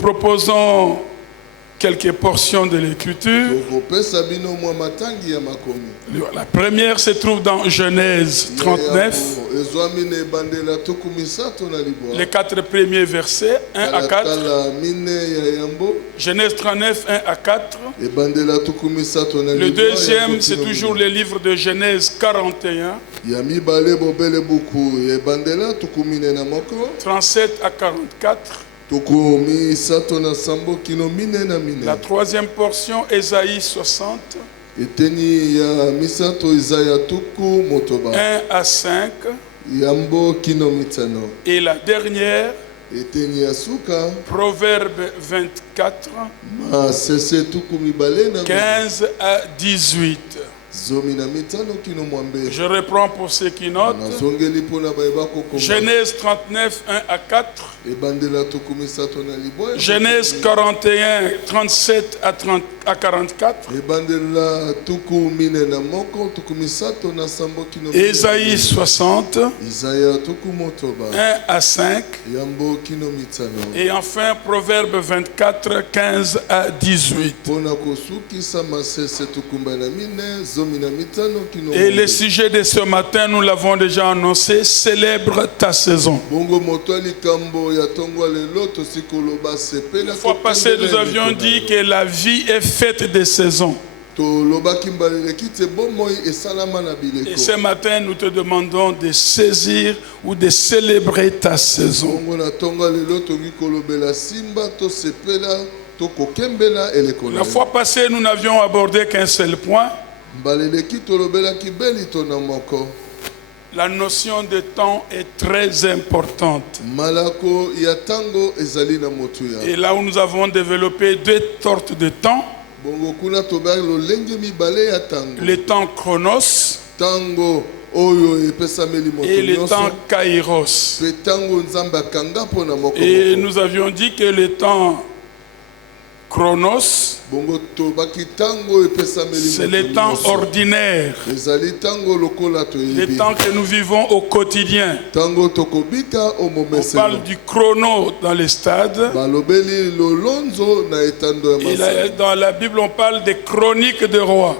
proposons quelques portions de l'écriture. La première se trouve dans Genèse 39. Les 4 premiers versets, 1 à 4. Genèse 39, 1 à 4. Le deuxième, c'est toujours le livre de Genèse 41. 37 à 44. La troisième portion, Ésaïe 60. 1 à 5. Et la dernière, Proverbe 24, 15 à 18. Je reprends pour ceux qui notent. Genèse 39, 1 à 4. Genèse 41, 37 à 44. Ésaïe 60, 1 à 5. Et enfin Proverbe 24, 15 à 18. Et le sujet de ce matin, nous l'avons déjà annoncé, célèbre ta saison. La fois passée, nous avions dit que la vie est faite de saisons. Et ce matin, nous te demandons de saisir ou de célébrer ta saison. La fois passée, nous n'avions abordé qu'un seul point. La notion de temps est très importante. Et là où nous avons développé 2 sortes de temps, le temps chronos et le temps kairos. Et nous avions dit que le temps chronos, c'est le temps ordinaire, le temps que nous vivons au quotidien. On parle du chrono dans les stades. Et dans la Bible, on parle des chroniques de rois.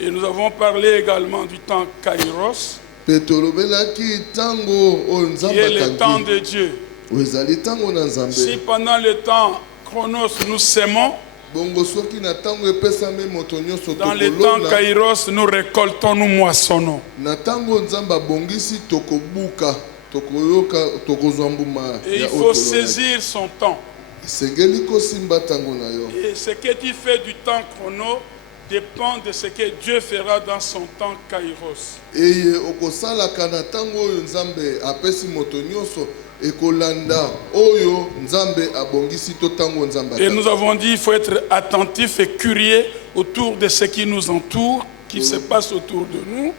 Et nous avons parlé également du temps kairos, qui est le temps de Dieu. Si pendant le temps chronos nous sémons, dans le temps kairos nous récoltons, nous moissonnons. Et il faut saisir son temps. Et ce que tu fais du temps chrono dépend de ce que Dieu fera dans son temps kairos. Et nous avons dit qu'il faut être attentif et curieux autour de ce qui nous entoure, qui se passe autour de nous.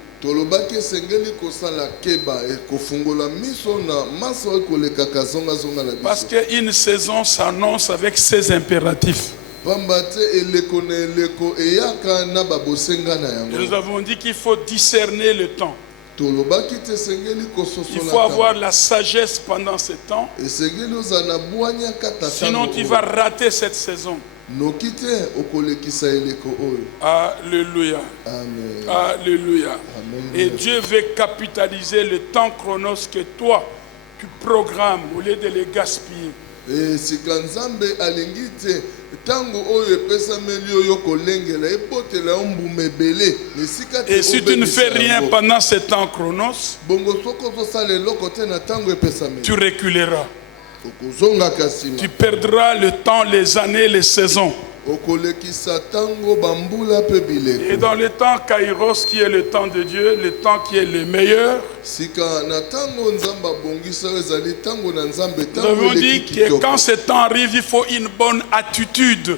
Parce qu'une saison s'annonce avec ses impératifs. Et nous avons dit qu'il faut discerner le temps. Il faut avoir la sagesse pendant ce temps. Sinon tu vas rater cette saison. Alléluia. Amen. Alléluia. Amen. Et Dieu veut capitaliser le temps chronos que toi tu programmes au lieu de les gaspiller. Et si tu ne fais rien pendant ce temps chronos, tu reculeras. Tu perdras le temps, les années, les saisons. Et dans le temps kairos qui est le temps de Dieu, le temps qui est le meilleur, nous avons dit que quand ce temps arrive, il faut une bonne attitude.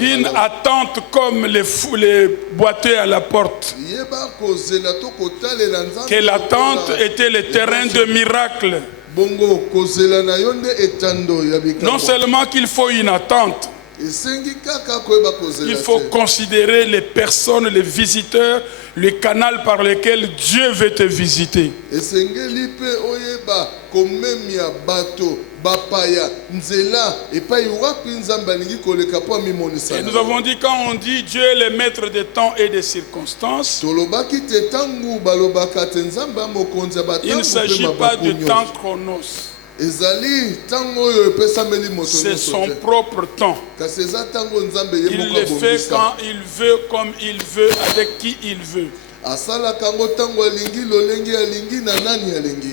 Une attente comme les boiteux à la porte. Que l'attente était le terrain de miracle. Non seulement qu'il faut une attente, Il faut considérer les personnes, les visiteurs, le canal par lequel Dieu veut te visiter. Et nous avons dit, quand on dit Dieu est le maître des temps et des circonstances, il ne s'agit pas du temps chronos. C'est son propre temps. Il le fait quand il veut, comme il veut, avec qui il veut.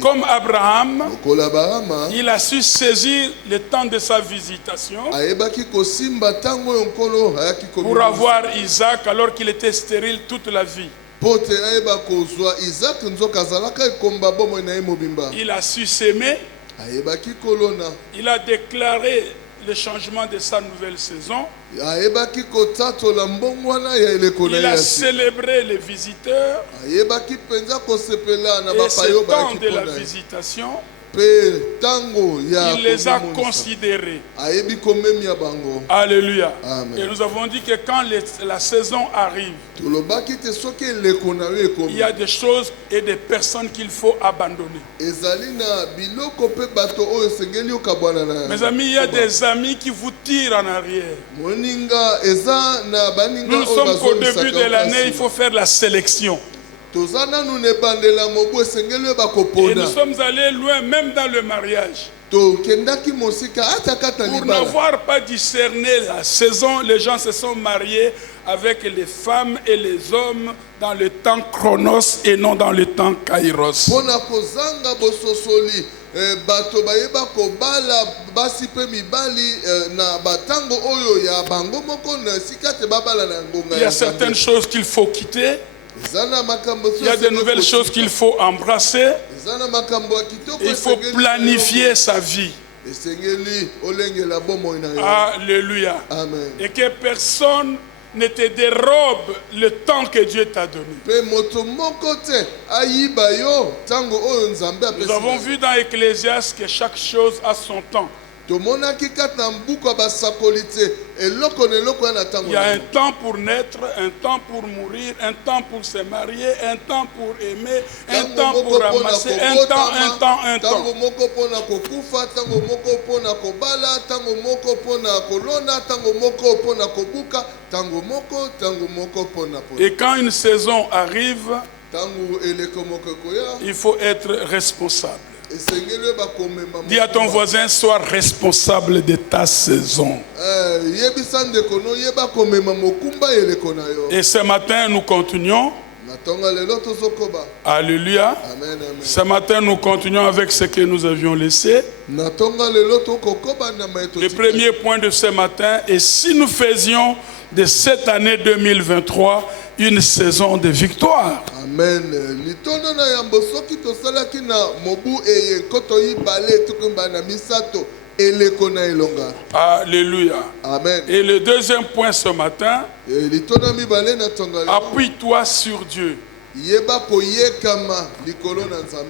Comme Abraham, il a su saisir le temps de sa visitation pour avoir Isaac alors qu'il était stérile toute la vie. Il a su s'aimer. Il a déclaré le changement de sa nouvelle saison. Il a célébré les visiteurs. Et ce temps de la visitation, il les a considérés. Alléluia. Amen. Et nous avons dit que quand la saison arrive, il y a des choses et des personnes qu'il faut abandonner. Mes amis, il y a des amis qui vous tirent en arrière. Nous ne sommes qu'au début de l'année, il faut faire la sélection. Et nous sommes allés loin, même dans le mariage. Pour n'avoir pas discerné la saison, les gens se sont mariés avec les femmes et les hommes dans le temps chronos et non dans le temps kairos. Il y a certaines choses qu'il faut quitter. Il y a de nouvelles choses qu'il faut embrasser. Il faut planifier sa vie. Alléluia. Amen. Et que personne ne te dérobe le temps que Dieu t'a donné. Nous avons vu dans Ecclésiaste que chaque chose a son temps. Il y a un temps pour naître, un temps pour mourir, un temps pour se marier, un temps pour aimer, un temps pour ramasser, un temps. Et quand une saison arrive, il faut être responsable. Dis à ton voisin, sois responsable de ta saison. Et ce matin, nous continuons. Alléluia. Ce matin, nous continuons avec ce que nous avions laissé. Le premier point de ce matin est si nous faisions de cette année 2023 une saison de victoire. Amen. Alléluia. Amen. Et le deuxième point ce matin, appuie-toi sur Dieu.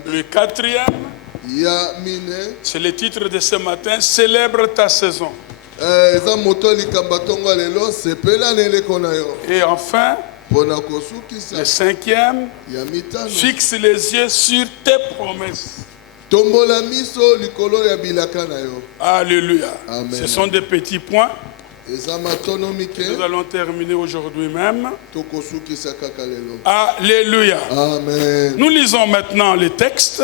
Le quatrième, c'est le titre de ce matin, célèbre ta saison. Et enfin, le cinquième, fixe les yeux sur tes promesses. Alléluia. Amen. Ce sont des petits points. Nous allons terminer aujourd'hui même. Alléluia. Amen. Nous lisons maintenant les textes.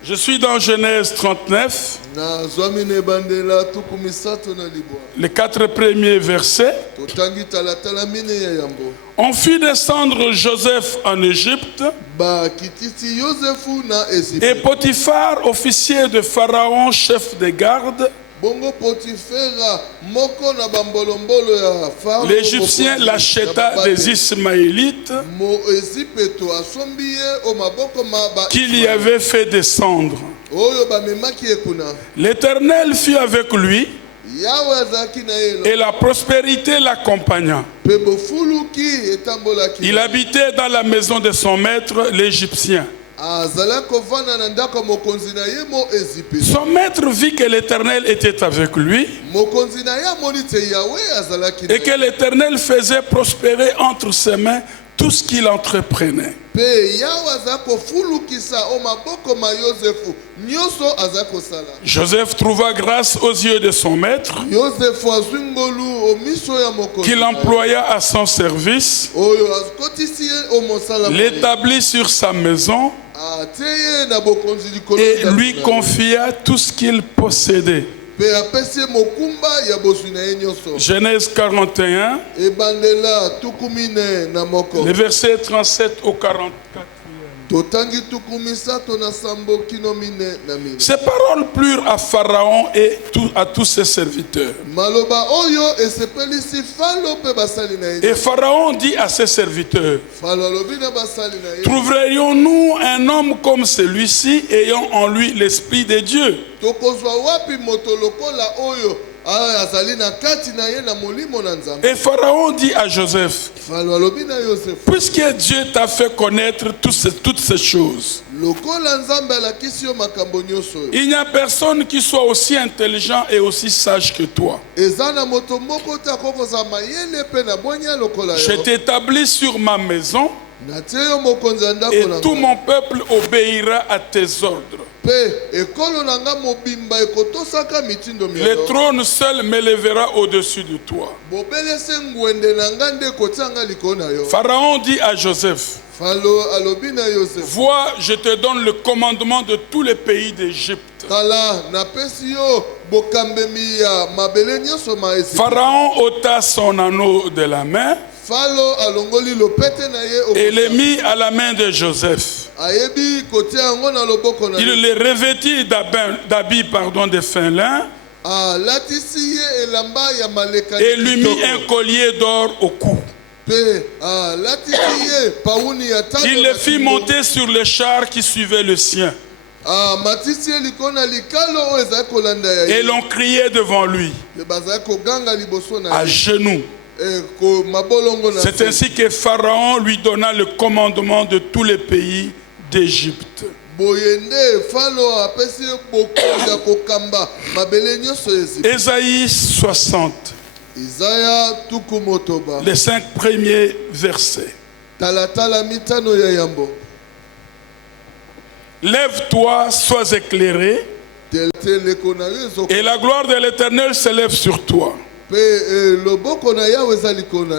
Je suis dans Genèse 39, les 4 premiers versets. On fit descendre Joseph en Égypte, et Potiphar, officier de Pharaon, chef des gardes, l'Égyptien l'acheta des Ismaélites qu'il y avait fait descendre. L'Éternel fut avec lui et la prospérité l'accompagna. Il habitait dans la maison de son maître, l'Égyptien. Son maître vit que l'Éternel était avec lui et que l'Éternel faisait prospérer entre ses mains tout ce qu'il entreprenait. Joseph trouva grâce aux yeux de son maître, qu'il employa à son service, l'établit sur sa maison et lui confia tout ce qu'il possédait. Genèse 41, les versets 37 au 44. Ces paroles plurent à Pharaon et à tous ses serviteurs. Et Pharaon dit à ses serviteurs: trouverions-nous un homme comme celui-ci ayant en lui l'esprit de Dieu? Et Pharaon dit à Joseph: puisque Dieu t'a fait connaître toutes ces choses, il n'y a personne qui soit aussi intelligent et aussi sage que toi. Je t'établis sur ma maison et tout mon peuple obéira à tes ordres. Le trône seul m'élèvera au-dessus de toi. Pharaon dit à Joseph: vois, je te donne le commandement de tous les pays d'Égypte. Pharaon ôta son anneau de la main et le mit à la main de Joseph. Il le revêtit d'habits de fin lin et lui mit un collier d'or au cou. Il le fit monter sur le char qui suivait le sien. Et l'on criait devant lui à genoux. C'est ainsi que Pharaon lui donna le commandement de tous les pays d'Égypte. Ésaïe 60. Les 5 premiers versets. Lève-toi, sois éclairé, et la gloire de l'Éternel s'élève sur toi.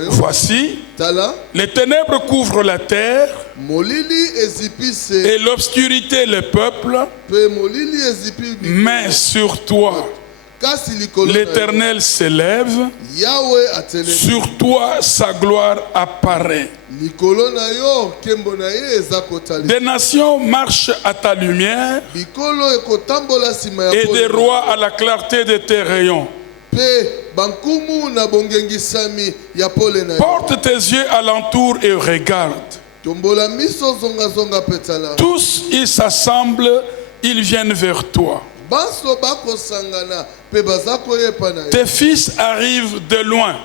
Voici, les ténèbres couvrent la terre et l'obscurité le peuple, mais sur toi l'Éternel s'élève, sur toi sa gloire apparaît. Des nations marchent à ta lumière et des rois à la clarté de tes rayons. Porte tes yeux alentour et regarde. Tous ils s'assemblent, ils viennent vers toi. Tes fils arrivent de loin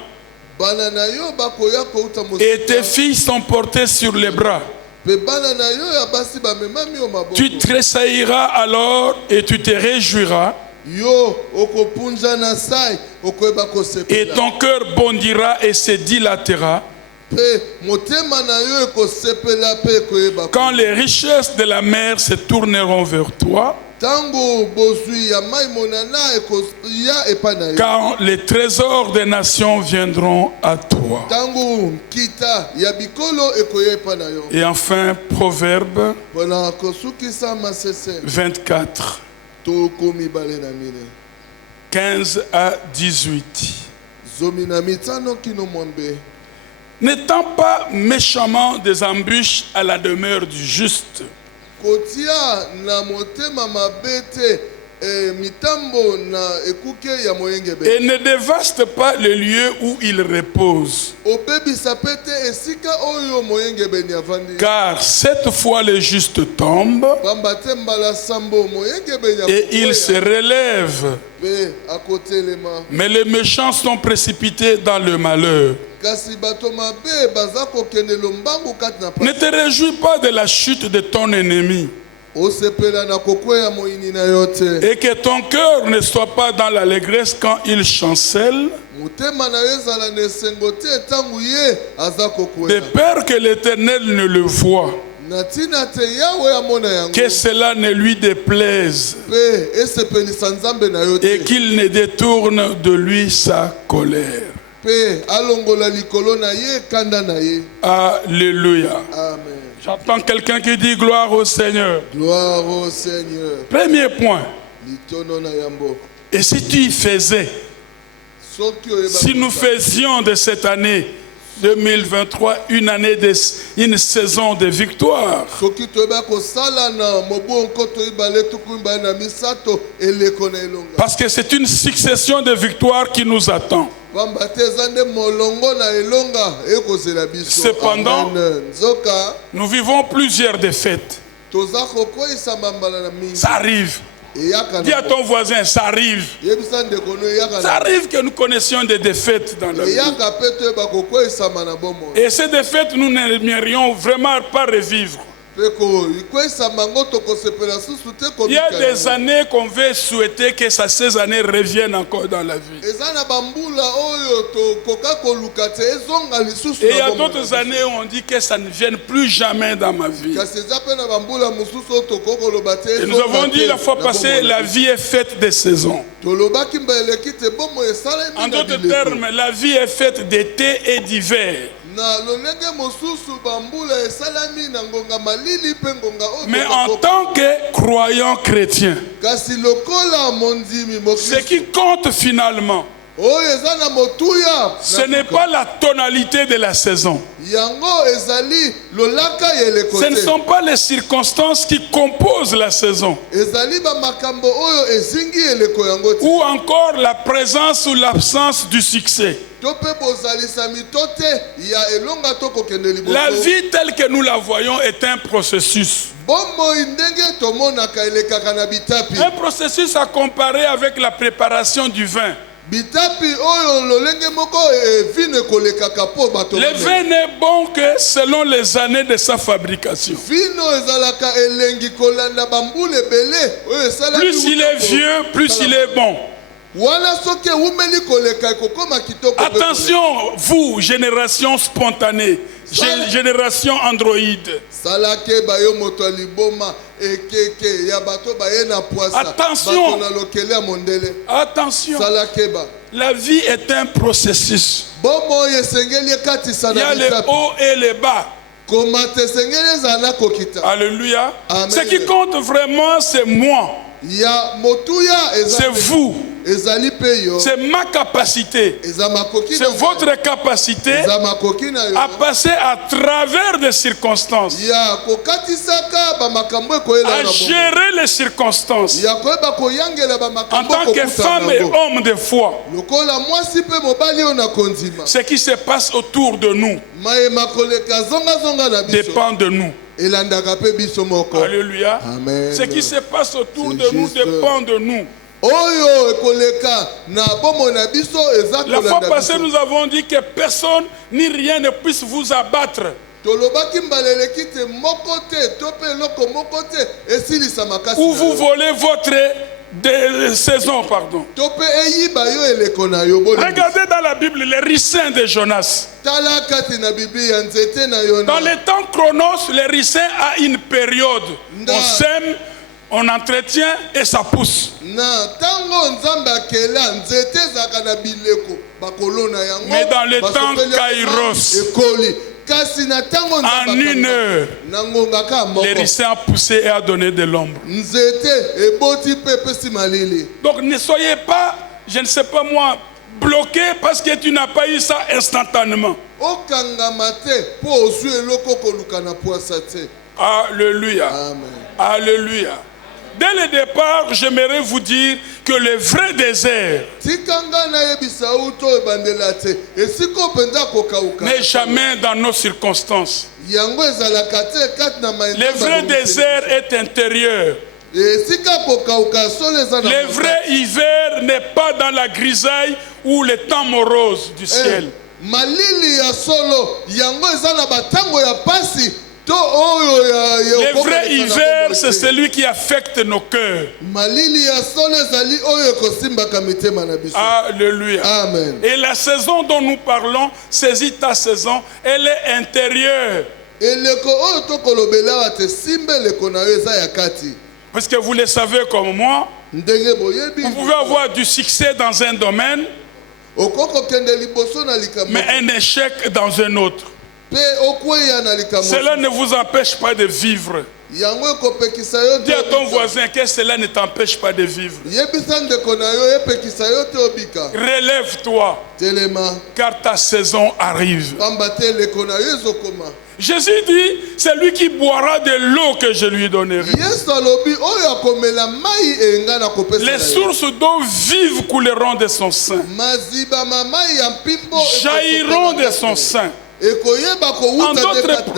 et tes filles sont portées sur les bras. Tu tressailleras alors et tu te réjouiras. Et ton cœur bondira et se dilatera quand les richesses de la mer se tourneront vers toi, quand les trésors des nations viendront à toi. Et enfin, Proverbe 24. 15 à 18. N'étant pas méchamment des embûches à la demeure du juste, et ne dévaste pas le lieu où il repose. Car cette fois le juste tombe et il se relève. Mais les méchants sont précipités dans le malheur. Ne te réjouis pas de la chute de ton ennemi. Et que ton cœur ne soit pas dans l'allégresse quand il chancelle, de peur que l'Éternel ne le voie, que cela ne lui déplaise et qu'il ne détourne de lui sa colère. Alléluia. Amen. J'entends quelqu'un qui dit gloire au Seigneur. Gloire au Seigneur. Premier point. Et si tu y faisais, si nous faisions de cette année 2023 une saison de victoire, parce que c'est une succession de victoires qui nous attend. Cependant, nous vivons plusieurs défaites. Ça arrive. Dis à ton voisin, ça arrive. Ça arrive que nous connaissions des défaites dans la vie. Et ces défaites, nous n'aimerions vraiment pas revivre. Il y a des années qu'on veut souhaiter que ces années reviennent encore dans la vie. Et il y a d'autres années où on dit que ça ne vienne plus jamais dans ma vie. Et nous avons dit la fois passée, la vie est faite de saisons. En d'autres termes, la vie est faite d'été et d'hiver. Mais en tant que croyant chrétien, ce qui compte finalement, ce n'est pas la tonalité de la saison. Ce ne sont pas les circonstances qui composent la saison. Ou encore la présence ou l'absence du succès. La vie telle que nous la voyons est un processus. Un processus à comparer avec la préparation du vin. Le vin n'est bon que selon les années de sa fabrication. Plus il est vieux, plus il est bon. Attention, vous, génération spontanée, génération Android. Attention, attention. La vie est un processus. Il y a les hauts et les bas. Alléluia. Amen. Ce qui compte vraiment, c'est moi. C'est vous. C'est ma capacité. C'est votre capacité à passer à travers des circonstances. À gérer les circonstances. En tant que femme et homme de foi. Ce qui se passe autour de nous dépend de nous. Alléluia. Amen. Ce qui se passe autour de nous dépend de nous. La fois passée, nous avons dit que personne ni rien ne puisse vous abattre. Ou vous volez votre saison, pardon. Regardez dans la Bible les ricins de Jonas. Dans les temps chronos, les ricins a une période. On sème, on entretient et ça pousse. Mais dans le temps Kairos, en une heure, les ricins ont poussé et a donné de l'ombre. Donc ne soyez pas, je ne sais pas moi, bloqué parce que tu n'as pas eu ça instantanément. Alléluia. Amen. Alléluia. dès le départ, j'aimerais vous dire que le vrai désert n'est jamais dans nos circonstances. Le vrai désert est intérieur. Le vrai hiver n'est pas dans la grisaille ou le temps morose du ciel. Le vrai hiver, c'est celui qui affecte nos cœurs. Alléluia. Amen. Et la saison dont nous parlons, saisis ta saison, elle est intérieure. Parce que vous le savez comme moi, vous pouvez avoir du succès dans un domaine, mais un échec dans un autre. Cela ne vous empêche pas de vivre. Dis à ton voisin que cela ne t'empêche pas de vivre. Relève-toi, car ta saison arrive. Jésus dit, c'est lui qui boira de l'eau que je lui donnerai. Les sources d'eau vive couleront de son sein, jailliront de son sein.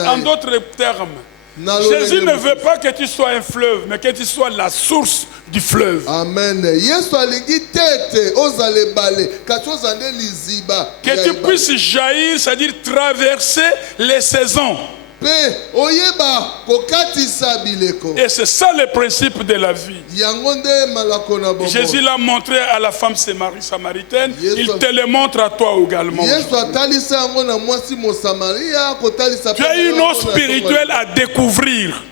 En d'autres termes, Jésus ne veut pas que tu sois un fleuve, mais que tu sois la source du fleuve. Amen. Que tu puisses jaillir, c'est-à-dire traverser les saisons. Et c'est ça le principe de la vie. Jésus l'a montré à la femme samaritaine, il te le montre à toi également. Tu as une eau spirituelle à découvrir.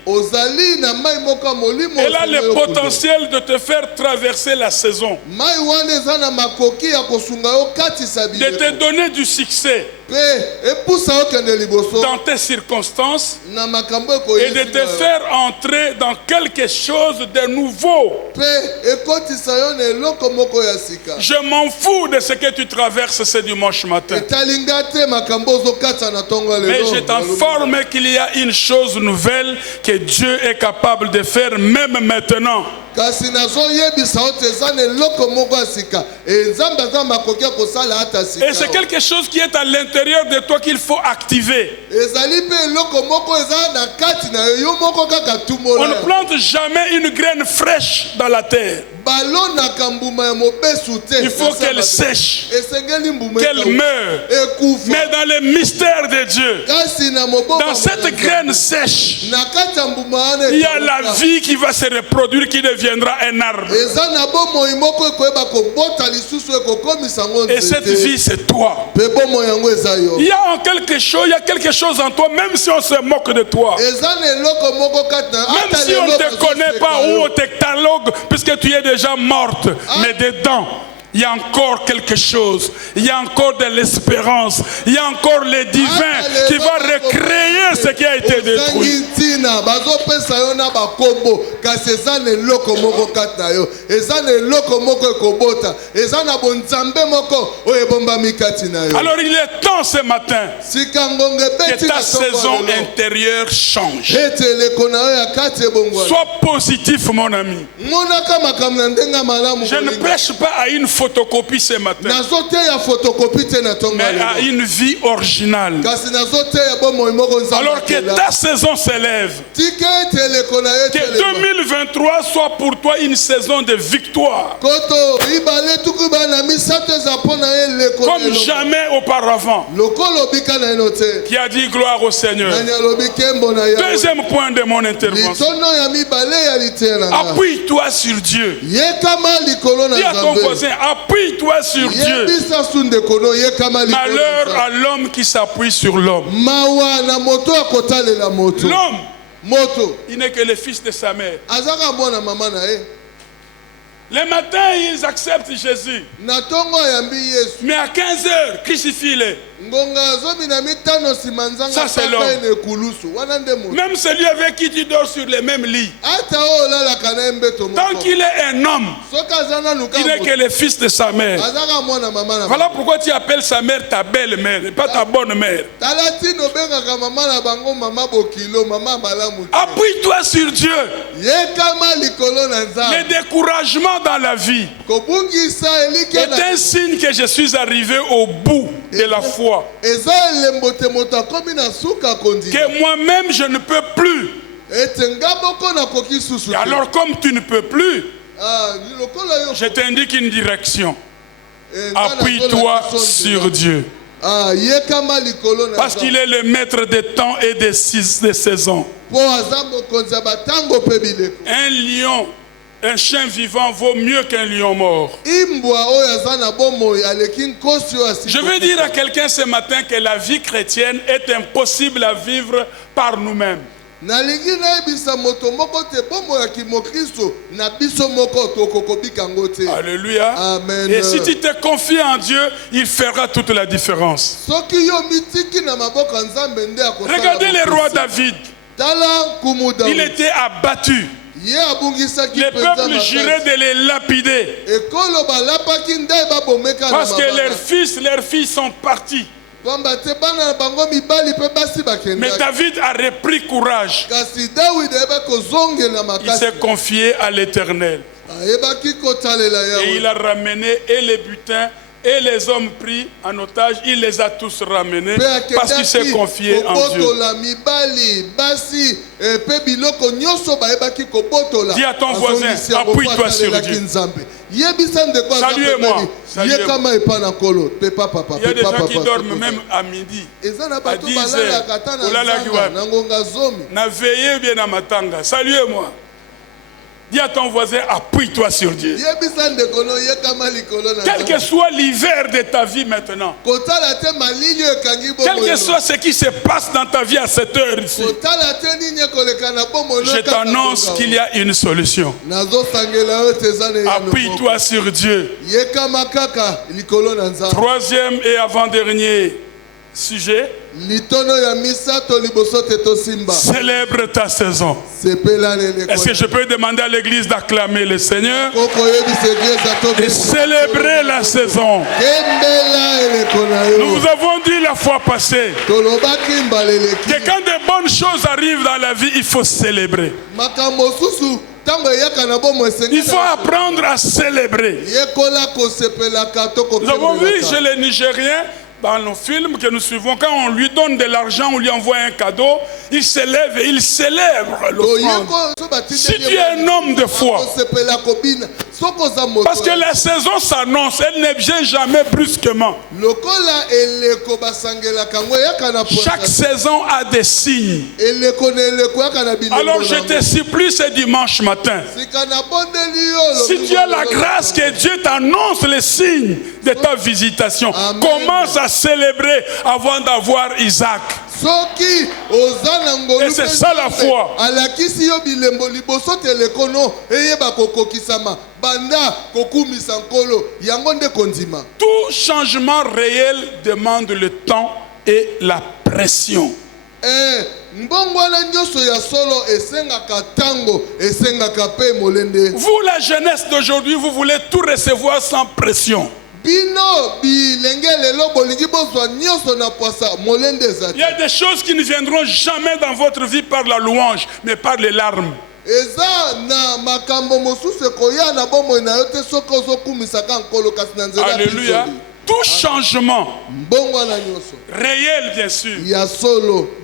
Elle a le potentiel de te faire traverser la saison, de te donner du succès dans tes circonstances et de te faire entrer dans quelque chose de nouveau. Je m'en fous de ce que tu traverses ce dimanche matin, mais je t'informe qu'il y a une chose nouvelle que Dieu est capable de faire même maintenant. Et c'est quelque chose qui est à l'intérieur de toi qu'il faut activer. On ne plante jamais une graine fraîche dans la terre. Il faut qu'elle sèche, qu'elle meure. Mais dans le mystère de Dieu, dans cette graine sèche, il y a la vie qui va se reproduire, qui deviendra un arbre. Et cette vie, c'est toi. Il y a quelque chose en toi, même si on se moque de toi, même si on ne te connaît pas ou on te catalogue puisque tu es déjà morte, mais dedans il y a encore quelque chose, il y a encore de l'espérance, il y a encore le divin qui va recréer ce qui a été détruit. Alors il est temps ce matin que ta saison intérieure change. Sois positif, mon ami. Je ne prêche pas à une photocopie ce matin, mais à une vie originale. Alors que ta saison s'élève, que 2023 soit pour toi une saison de victoire comme jamais auparavant. Qui a dit gloire au Seigneur? Deuxième point de mon intervention, appuie-toi sur Dieu. Dis à ton voisin, appuie-toi sur Dieu. Malheur à l'homme qui s'appuie sur l'homme. L'homme, il n'est que le fils de sa mère. Le matin, ils acceptent Jésus. Mais à 15h, crucifie-le. Ça, c'est l'homme. Même celui avec qui tu dors sur le même lit. Tant qu'il est un homme, il n'est que le fils de sa mère. Voilà pourquoi tu appelles sa mère ta belle-mère et pas ta bonne mère. Appuie-toi sur Dieu. Le découragement dans la vie est un signe que je suis arrivé au bout de la foi. Que moi-même je ne peux plus. Et alors comme tu ne peux plus, je t'indique une direction. Appuie-toi sur Dieu. Parce qu'il est le maître des temps et des saisons. Un lion, un chien vivant vaut mieux qu'un lion mort. Je veux dire à quelqu'un ce matin que la vie chrétienne est impossible à vivre par nous-mêmes. Alléluia. Amen. Et si tu te confies en Dieu, il fera toute la différence. Regardez le roi David. Il était abattu. Les peuples juraient de les lapider. Parce que leurs filles sont partis. Mais David a repris courage. Il s'est confié à l'Éternel. Et il a ramené et les butins et les hommes pris en otage. Il les a tous ramenés parce qu'il s'est confié en Dieu. Dis à ton voisin, appuie-toi sur Dieu. Saluez-moi. Il y a des gens qui dorment même à midi, à 10h. Na veillé bien à matanga. Saluez-moi. Dis à ton voisin, appuie-toi sur Dieu. Quel que soit l'hiver de ta vie maintenant, quel que soit ce qui se passe dans ta vie à cette heure ici, je t'annonce qu'il y a une solution. Appuie-toi sur Dieu. Troisième et avant-dernier sujet. Célèbre ta saison. Est-ce que je peux demander à l'église d'acclamer le Seigneur et célébrer la saison? Nous vous avons dit la fois passée que quand de bonnes choses arrivent dans la vie, il faut célébrer. Il faut apprendre à célébrer. Nous avons vu chez les Nigériens, dans nos films que nous suivons, quand on lui donne de l'argent, on lui envoie un cadeau, il se lève et il célèbre l'offrande. Si tu es un homme de foi, parce que la saison s'annonce, elle ne vient jamais brusquement. Chaque saison a des signes. Alors je te supplie ce dimanche matin, si tu as la grâce que Dieu t'annonce les signes de ta visitation, commence à célébrer avant d'avoir Isaac. Et c'est ça la foi. Tout changement réel demande le temps et la pression. Vous, la jeunesse d'aujourd'hui, vous voulez tout recevoir sans pression. Il y a des choses qui ne viendront jamais dans votre vie par la louange, mais par les larmes. Alléluia. Tout changement réel, bien sûr,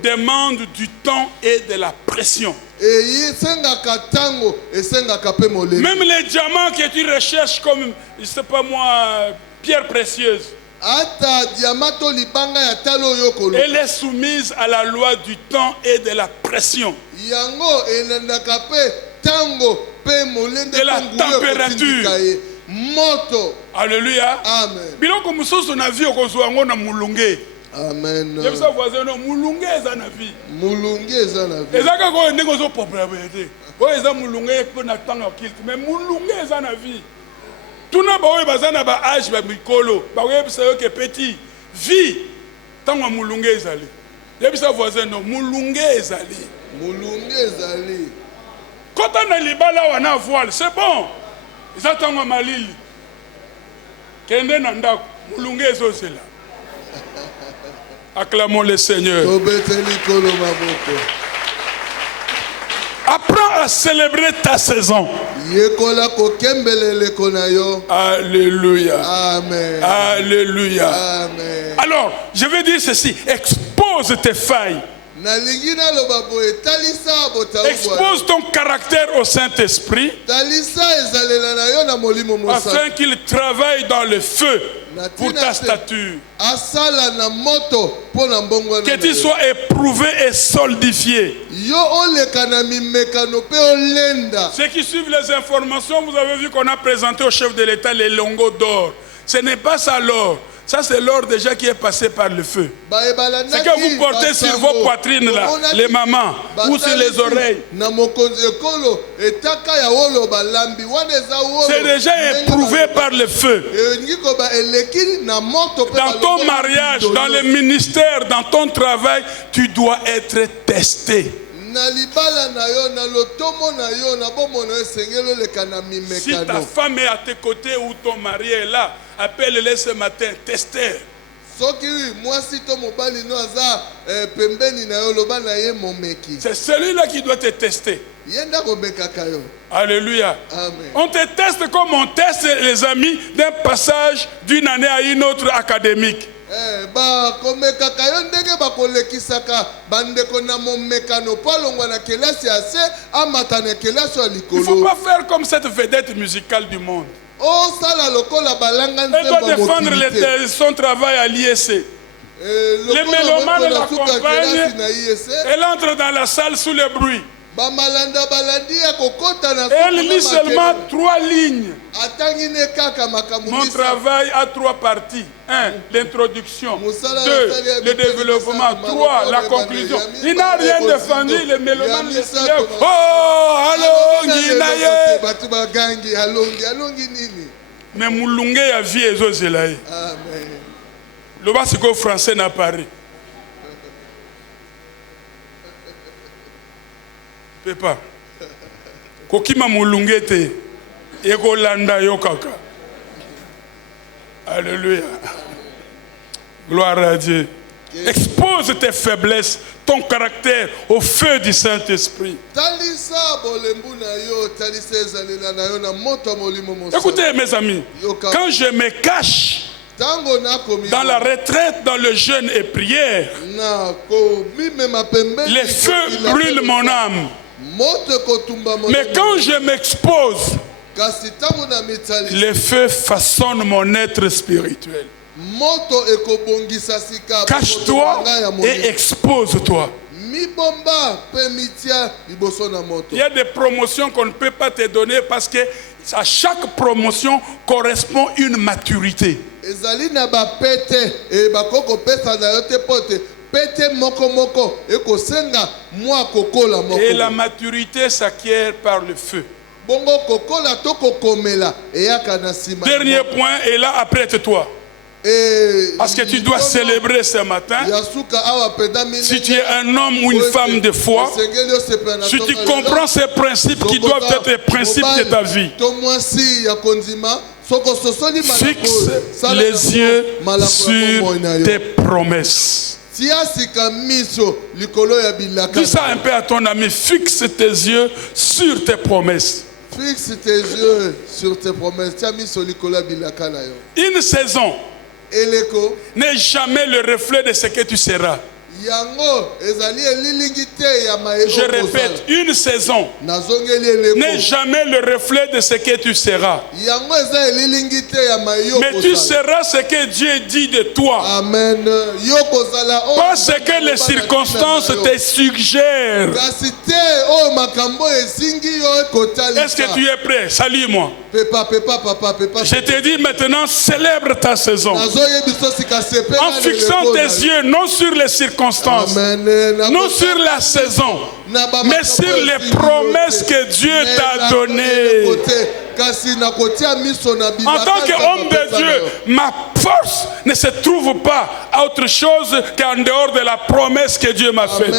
demande du temps et de la pression. Même les diamants que tu recherches comme, je ne sais pas moi, pierre précieuse, elle est soumise à la loi du temps et de la pression, de la température. Alléluia. Amen. Amen. Je sais voisin, mulunge est un avis. Mulunge est un avis. oyo eza mulunga eko na tanga kilt mais mulunga eza na vie tuna ba oyo bazana ba âge ba mikolo ba oyo bisa yo ke petit vie tanga mulunga ezali yebisa voisin non mulunga ezali kota na libala wana voile c'est bon eza tanga malili kende na ndako mulunga ezozela. Acclamons le Seigneur. Apprends à célébrer ta saison. Alléluia. Amen. Alléluia. Amen. Alors, je vais dire ceci. Expose tes failles. Expose ton caractère au Saint-Esprit afin qu'il travaille dans le feu pour ta stature. Que tu sois éprouvé et solidifié. Ceux qui suivent les informations, vous avez vu qu'on a présenté au chef de l'État les lingots d'or. Ce n'est pas ça l'or. Ça c'est l'or déjà qui est passé par le feu. C'est que vous portez sur vos poitrines là, les mamans, ou sur les oreilles. C'est déjà éprouvé par le feu. Dans ton mariage, dans le ministère, dans ton travail, tu dois être testé. Si ta femme est à tes côtés ou ton mari est là, appelle-les ce matin, tester. C'est celui-là qui doit te tester. Alléluia. Amen. On te teste comme on teste les amis d'un passage d'une année à une autre académique. Il ne faut pas faire comme cette vedette musicale du monde. Elle doit défendre son travail à l'IEC. Les mélomanes l'accompagnent. Elle entre dans la salle sous le bruit. Elle lit seulement 3 lignes. Mon travail a 3 parties. 1. L'introduction. 2. Le développement. 3. La conclusion. Il n'a rien défendu. Les mélomanes les soulèvent. Oh, allons, Guinaye. Mais Moulungue a vie et Zozelaï. Le basico français n'a pas ri. Pepa. Kokima mulungete eko landa yokaka. Alléluia. Gloire à Dieu. Expose tes faiblesses, ton caractère au feu du Saint-Esprit. Écoutez mes amis, quand je me cache dans la retraite, dans le jeûne et prière, les feux brûlent mon âme. Mais quand je m'expose, les feux façonnent mon être spirituel. Cache-toi et expose-toi. Il y a des promotions qu'on ne peut pas te donner parce que à chaque promotion correspond une maturité. Et la maturité s'acquiert par le feu. Dernier point, et là après toi. Parce que tu dois célébrer ce matin. Si tu es un homme ou une femme de foi, si tu comprends ces principes qui doivent être les principes de ta vie, fixe les yeux sur tes promesses. Dis ça un peu à ton ami, fixe tes yeux sur tes promesses. Fixe tes yeux sur tes promesses. Une saison n'est jamais le reflet de ce que tu seras. Je répète, une saison n'est jamais le reflet de ce que tu seras. Mais tu seras ce que Dieu dit de toi. Amen. Pas ce que les circonstances te suggèrent. Est-ce que tu es prêt? Salue-moi. Je te dis maintenant, célèbre ta saison. En fixant tes yeux non sur les circonstances, circonstances, non sur la saison, mais sur les promesses que Dieu t'a données. En tant qu'homme de Dieu, ma force ne se trouve pas à autre chose qu'en dehors de la promesse que Dieu m'a faite.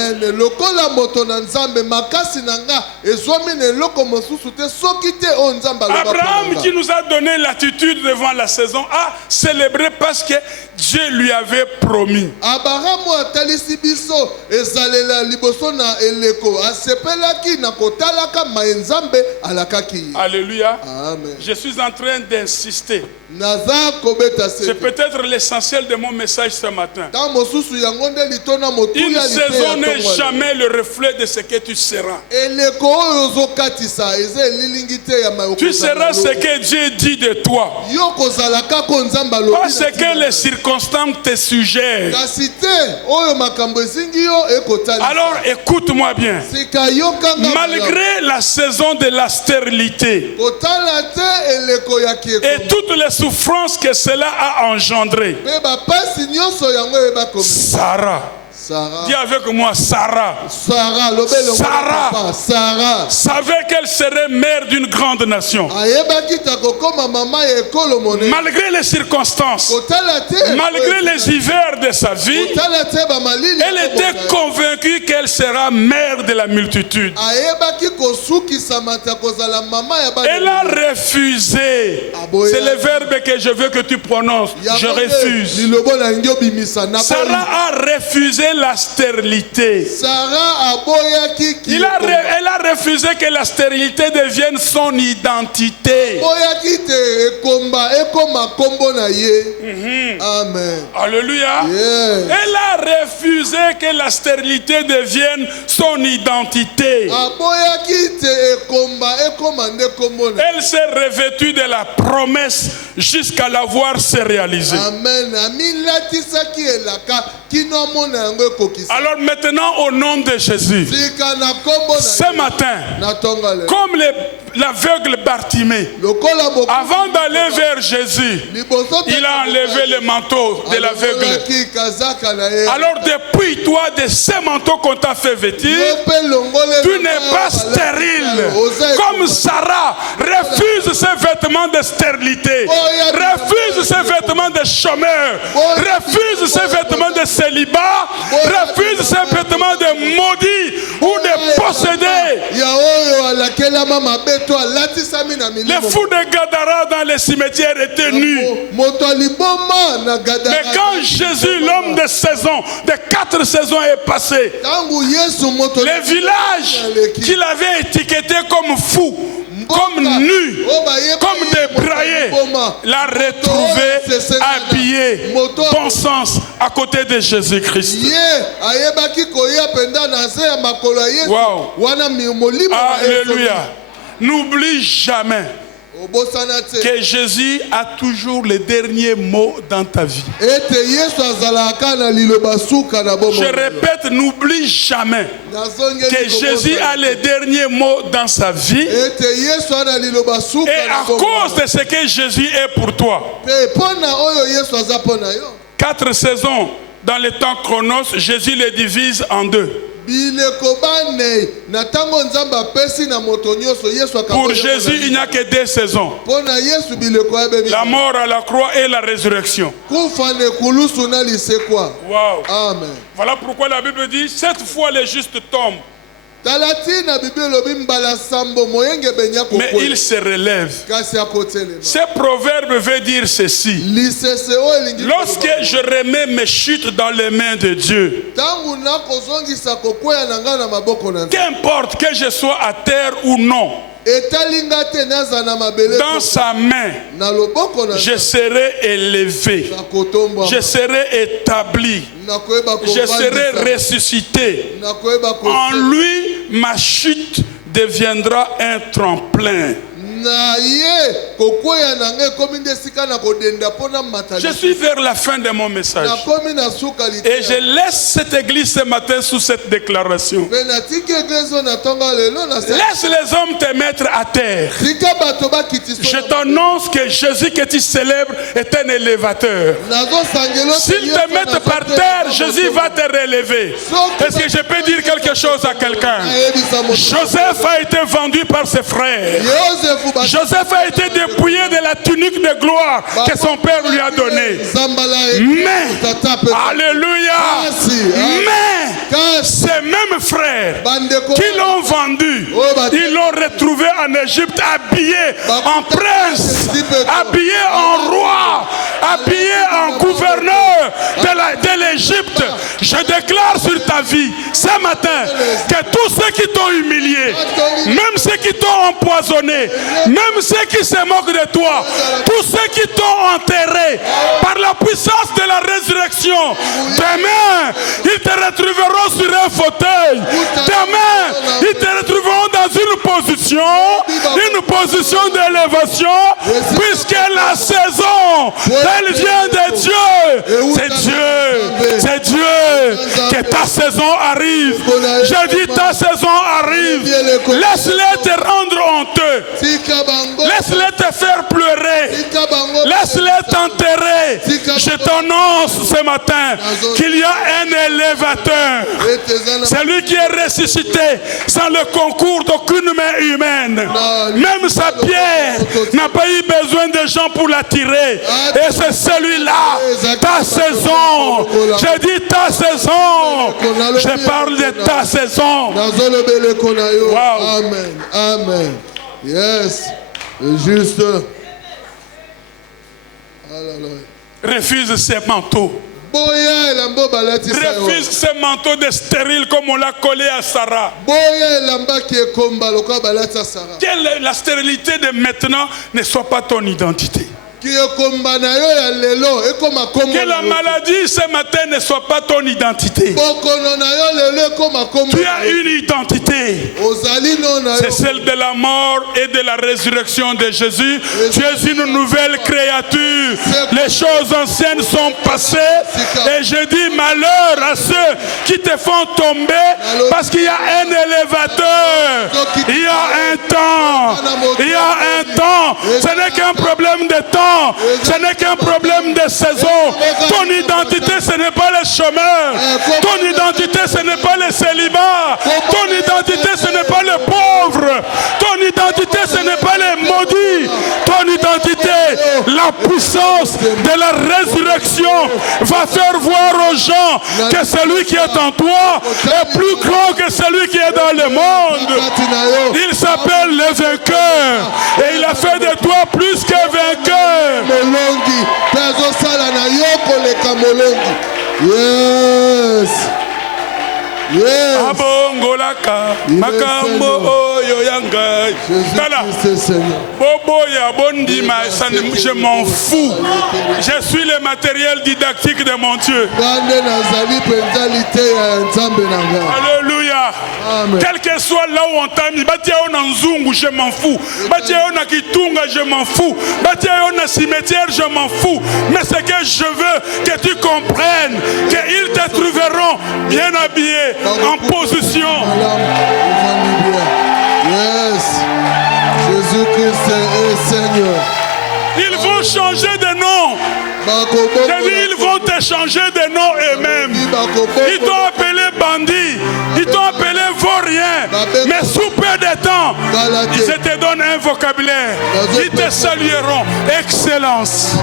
Abraham, qui nous a donné l'attitude devant la saison, a célébré parce que Dieu lui avait promis. Alléluia. Amen. Je suis en train d'insister. C'est peut-être l'essentiel de mon message ce matin. Une saison n'est jamais le reflet de ce que tu seras. Tu seras ce que Dieu dit de toi. Pas ce que les circonstances te suggèrent. Alors écoute-moi bien. Malgré la saison de la stérilité et toutes les souffrances que cela a engendré, Sarah, dis avec moi, Sarah savait qu'elle serait mère d'une grande nation. Malgré les circonstances, malgré les hivers de sa vie, elle était convaincue qu'elle sera mère de la multitude. Elle a refusé. C'est le verbe que je veux que tu prononces. Je refuse. Sarah a refusé la stérilité. Elle a refusé que la stérilité devienne son identité. Amen. Alléluia. Yes. Elle a refusé que la stérilité devienne son identité. Elle s'est revêtue de la promesse jusqu'à la voir se réaliser. Amen. Alors maintenant, au nom de Jésus, ce matin, comme l'aveugle Bartimée, avant d'aller vers Jésus, il a enlevé le manteau de l'aveugle. Alors depuis toi, de ce manteau qu'on t'a fait vêtir, tu n'es pas stérile. Comme Sarah refuse ces vêtements de stérilité, refuse ces vêtements de chômeur, refuse ces vêtements de célibat, refuse ces vêtements de maudit ou de possédé. Les fous de Gadara dans les cimetières étaient nus. Mais quand Jésus, l'homme de saison, de 4 saisons est passé, les villages qu'il avait étiquetés comme fous, comme nu, comme débraillé, l'a retrouvé habillé, bon sens, à côté de Jésus-Christ. Wow. Alléluia. N'oublie jamais que Jésus a toujours le dernier mot dans ta vie. Je répète, n'oublie jamais que Jésus a le dernier mot dans sa vie. Et à cause de ce que Jésus est pour toi. 4 saisons dans le temps chronos, Jésus les divise en 2. Pour Jésus, il n'y a que 2 saisons. La mort à la croix et la résurrection. Wow. Amen. Voilà pourquoi la Bible dit, 7 fois les justes tombent, mais il se relève. Ce proverbe veut dire ceci: lorsque je remets mes chutes dans les mains de Dieu, qu'importe que je sois à terre ou non, dans sa main, je serai élevé, je serai établi, je serai ressuscité. En lui, ma chute deviendra un tremplin. Je suis vers la fin de mon message. Et je laisse cette église ce matin sous cette déclaration. Laisse les hommes te mettre à terre. Je t'annonce que Jésus que tu célèbres est un élévateur. S'ils te mettent par terre, Jésus va te relever. Est-ce que je peux dire quelque chose à quelqu'un? Joseph a été vendu par ses frères. Joseph a été dépouillé de la tunique de gloire que son père lui a donnée. Mais, alléluia, mais ces mêmes frères qui l'ont vendu, ils l'ont retrouvé en Égypte habillé en prince, habillé en roi, habillé en gouverneur de l'Égypte. Je déclare sur ta vie ce matin que tous ceux qui t'ont humilié, même ceux qui t'ont empoisonné, même ceux qui se moquent de toi, tous ceux qui t'ont enterré, par la puissance de la résurrection, demain, ils te retrouveront sur un fauteuil. Demain, ils te retrouveront dans une position d'élévation, puisque la saison, elle vient de Dieu. C'est Dieu que ta saison arrive. Je dis ta saison arrive. Laisse-les te rendre honteux. Laisse-les te faire pleurer. Laisse-les t'enterrer. Je t'annonce ce matin qu'il y a un élévateur. C'est lui qui est ressuscité sans le concours d'aucune main humaine. Même sa pierre n'a pas eu besoin de gens pour l'attirer. Et c'est celui-là. Ta saison. Je dis ta saison. Je parle de ta saison. Wow. Amen. Amen. Yes. Juste. Refuse ces manteaux. Refuse ces manteaux de stérile comme on l'a collé à Sarah. Que la stérilité de maintenant ne soit pas ton identité. Que la maladie ce matin ne soit pas ton identité. Tu as une identité. C'est celle de la mort et de la résurrection de Jésus. Tu es une nouvelle créature. Les choses anciennes sont passées. Et je dis malheur à ceux qui te font tomber parce qu'il y a un élévateur. Il y a un temps. Il y a un temps. Ce n'est qu'un problème de temps. Ce n'est qu'un problème de saison. Ton identité, ce n'est pas le chômeur. Ton identité, ce n'est pas le célibat. Ton identité, ce n'est pas le pauvre. Ton identité, ce n'est pas les maudits. Ton identité, la puissance de la résurrection va faire voir aux gens que celui qui est en toi est plus grand que celui qui est dans le monde. Il s'appelle le vainqueur. Et il a fait de toi plus que vainqueur. Yes. Yes. Abongolaka makambo oyo yangai. Tala. Bobo ya bondima, je m'en fous. Je suis le matériel didactique de mon Dieu. Alléluia. Quel que soit là où on t'a mis, je m'en fous. Je m'en fous. Cimetière, je m'en fous. Mais ce que je veux que tu comprennes, qu'ils te trouveront bien habillés, en position. Yes. Jésus-Christ est Seigneur. Ils vont changer de nom. J'ai dit, ils vont te changer de nom eux-mêmes. Ils t'ont appelé bandit. Ils t'ont appelé vaurien. Mais sous peu de temps, je te donne un vocabulaire. Ils te salueront. Excellence.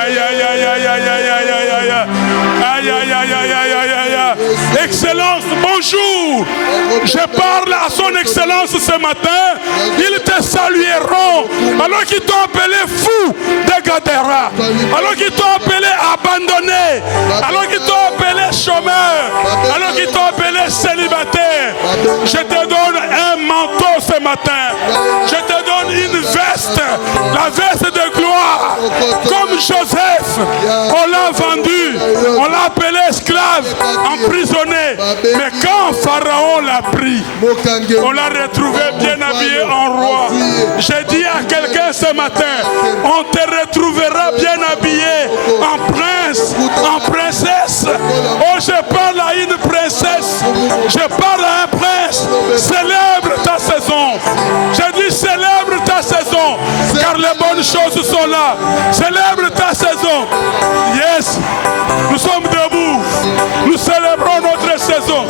Aïe, aïe, aïe, aïe, aïe, aïe, aïe, aïe, aïe, aïe, aïe, aïe, aïe, aïe, aïe, aïe. Excellence, bonjour. Je parle à son excellence ce matin. Ils te salueront. Alors qu'ils t'ont appelé fou de Gadara. Alors qu'ils t'ont appelé abandonné. Alors qu'ils t'ont appelé chômeur. Alors qu'ils t'ont appelé célibataire. Je te donne un manteau ce matin. Je te donne une veste. La veste de gloire. Comme Joseph, on l'a vendu. On l'a appelé esclave, emprisonné. Mais quand Pharaon l'a pris, on l'a retrouvé bien habillé ce matin, on te retrouvera bien habillé en prince, en princesse. Oh, je parle à une princesse, je parle à un prince. Célèbre ta saison. Je dis célèbre ta saison, car les bonnes choses sont là. Célèbre ta saison. Yes, nous sommes debout. Nous célébrons notre saison.